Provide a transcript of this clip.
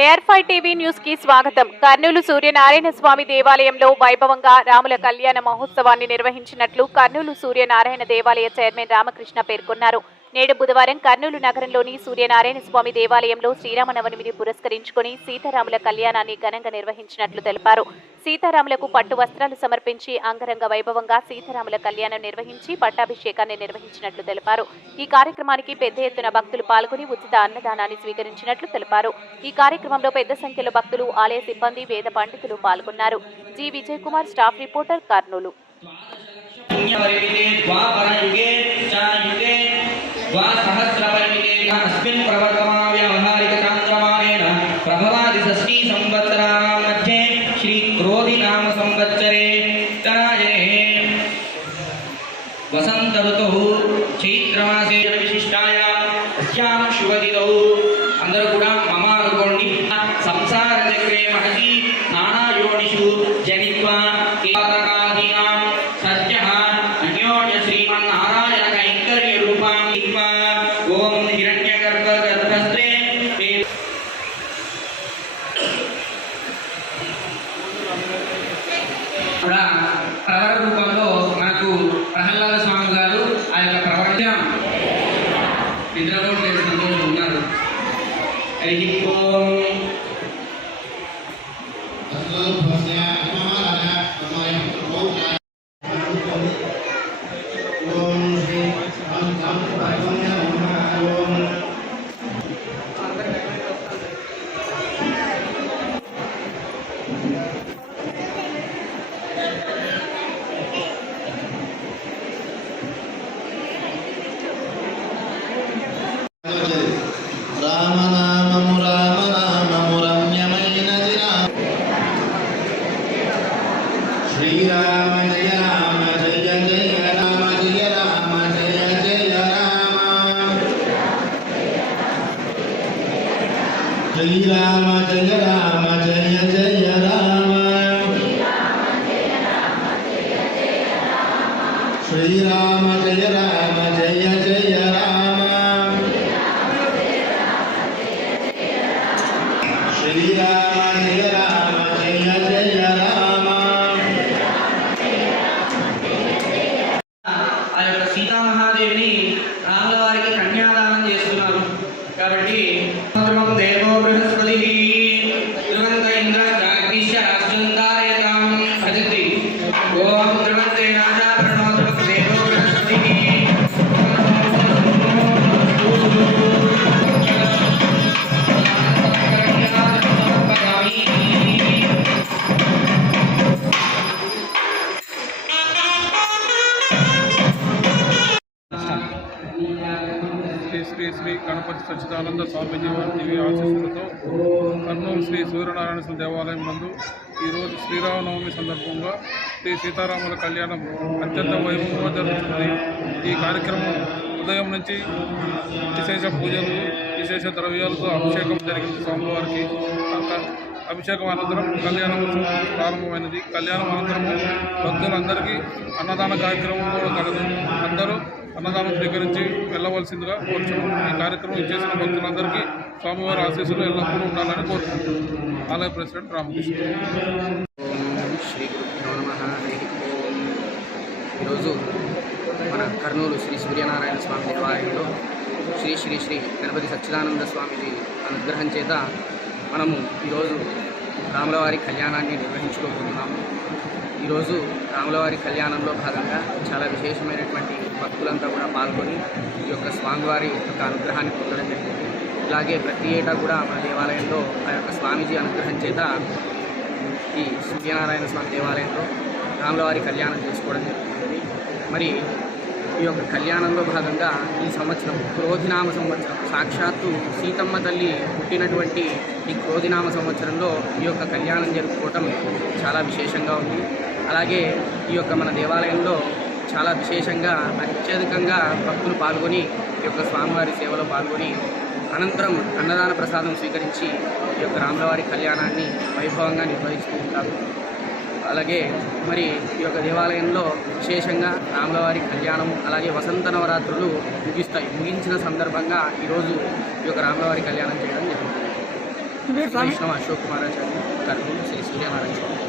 AR5 TV news కి స్వాగతం. కర్నూలు సూర్యనారాయణ స్వామి దేవాలయంలో వైభవంగా రాముల కళ్యాణ మహోత్సవాన్ని నిర్వహించినట్లు కర్నూలు సూర్యనారాయణ దేవాలయ చైర్మన్ రామకృష్ణ పేర్కొన్నారు. నేడు బుధవారం కర్నూలు నగరంలోని సూర్యనారాయణ స్వామి దేవాలయంలో శ్రీరామనవమిని పురస్కరించుకుని సీతారాముల కళ్యాణాన్ని ఘనంగా నిర్వహించినట్లు తెలిపారు. సీతారాములకు పట్టు వస్త్రాలు సమర్పించి అంగరంగ వైభవంగా సీతారాముల కళ్యాణం నిర్వహించి పట్టాభిషేకాన్ని నిర్వహించినట్లు తెలిపారు. ఈ కార్యక్రమానికి పెద్ద ఎత్తున భక్తులు పాల్గొని ఉచిత అన్నదానాన్ని స్వీకరించినట్లు తెలిపారు. ఈ కార్యక్రమంలో పెద్ద సంఖ్యలో భక్తులు, ఆలయ సిబ్బంది, వేద పండితులు పాల్గొన్నారు. G Vijay Kumar, staff reporter, Kurnool. वसंत ऋतु चैत्रमासे विशिष्टायां शुभदिनौ अंदर కూడా మమ అనుకోండి. సంసార చక్రే మహతి నానా యోనిషు జనిత్వా కేతకాదీనాం సత్యః అన్యోన్య శ్రీమన్నారాయణ కైంకర్య రూపాం ఇత్వా ఓం హిరణ్యగర్భ గర్భస్త్రే కూడా ప్రవర రూపంలో మనకు ప్రహ్లాద స్వామి గారు ఆ యొక్క ప్రవరణ నిద్రలో సంతోషం ఉన్నారు. శ్రీరామ జయ రామ జయ జయ రామ జయ రామ జయ జయ రామ శ్రీరామ జయ రామ జయ జయ రామ శ్రీరామ జయ రామ జయ జయ రామ శ్రీరామ జయ రామ జయ జయ రామ. సీతామహాదేవిని రాముల వారికి కన్యాదానం చేస్తున్నారు కాబట్టి దేవో బృహస్పతి ధ్రువంత ఇంద్ర జాగ్నిశ్చ రాష్ట్రంధారయతాం భజతి ఓం ధ్రువంతే రాజా ప్రణోతు దేవో బృహస్పతి శ్రీ శ్రీ గణపతి సచ్చిదానంద స్వామీజీ వారి దివ్య ఆశీస్సులతో కర్నూలు శ్రీ సూర్యనారాయణ స్వామి దేవాలయం నందు ఈరోజు శ్రీరామనవమి సందర్భంగా శ్రీ సీతారాముల కళ్యాణం అత్యంత వైభవంగా జరుగుతుంది. ఈ కార్యక్రమం ఉదయం నుంచి విశేష పూజలు, విశేష ద్రవ్యాలతో అభిషేకం జరిగింది. స్వామివారికి అభిషేకం అనంతరం కళ్యాణోత్సవం ప్రారంభమైనది. కళ్యాణం అనంతరము భక్తులందరికీ అన్నదాన కార్యక్రమం కూడా కలదు. అందరూ అన్నదానం స్వీకరించి వెళ్ళవలసిందిగా కోరుచున్నాం. ఈ కార్యక్రమం ఇచ్చేసిన భక్తులందరికీ స్వామివారి ఆశీస్సులు ఎల్లప్పుడూ ఉండాలని కోరుకుంటున్నాం. ఆలయ ప్రెసిడెంట్ రామకృష్ణ. శ్రీ గురుభ్యో నమః. ఈరోజు మన కర్నూలు శ్రీ సూర్యనారాయణ స్వామి దేవాలయంలో శ్రీ శ్రీ శ్రీ గణపతి సచ్చిదానంద స్వామిజీ అనుగ్రహం చేత మనము ఈరోజు రాములవారి కళ్యాణాన్ని నిర్వహించుకోబోతున్నాము. ఈరోజు రాములవారి కళ్యాణంలో భాగంగా చాలా విశేషమైనటువంటి భక్తులంతా కూడా పాల్గొని ఈ యొక్క స్వామివారి యొక్క అనుగ్రహాన్ని పొందడం జరిగింది. ఇలాగే ప్రతి ఏటా కూడా మన దేవాలయంలో ఆ యొక్క స్వామీజీ అనుగ్రహం చేత ఈ సూర్యనారాయణ స్వామి దేవాలయంలో రాములవారి కళ్యాణం చేసుకోవడం జరుగుతుంది. మరి ఈ యొక్క కళ్యాణంలో భాగంగా ఈ సంవత్సరం క్రోధినామ సంవత్సరం, సాక్షాత్తు సీతమ్మ తల్లి పుట్టినటువంటి ఈ క్రోధినామ సంవత్సరంలో ఈ యొక్క కళ్యాణం జరుపుకోవటం చాలా విశేషంగా ఉంది. అలాగే ఈ యొక్క మన దేవాలయంలో చాలా విశేషంగా అత్యధికంగా భక్తులు పాల్గొని ఈ యొక్క స్వామివారి సేవలో పాల్గొని అనంతరం అన్నదాన ప్రసాదం స్వీకరించి ఈ యొక్క రాములవారి కళ్యాణాన్ని వైభవంగా నిర్వహిస్తూ ఉంటారు. అలాగే మరి ఈ యొక్క దేవాలయంలో విశేషంగా రాములవారి కళ్యాణం అలాగే వసంత నవరాత్రులు ముగిస్తాయి. ముగించిన సందర్భంగా ఈరోజు ఈ యొక్క రాములవారి కళ్యాణం చేయడం జరుగుతుంది. వైష్ణవ అశోక్ కుమారాచార్య కర్నూలు శ్రీ సూర్యనారాయణ స్వామి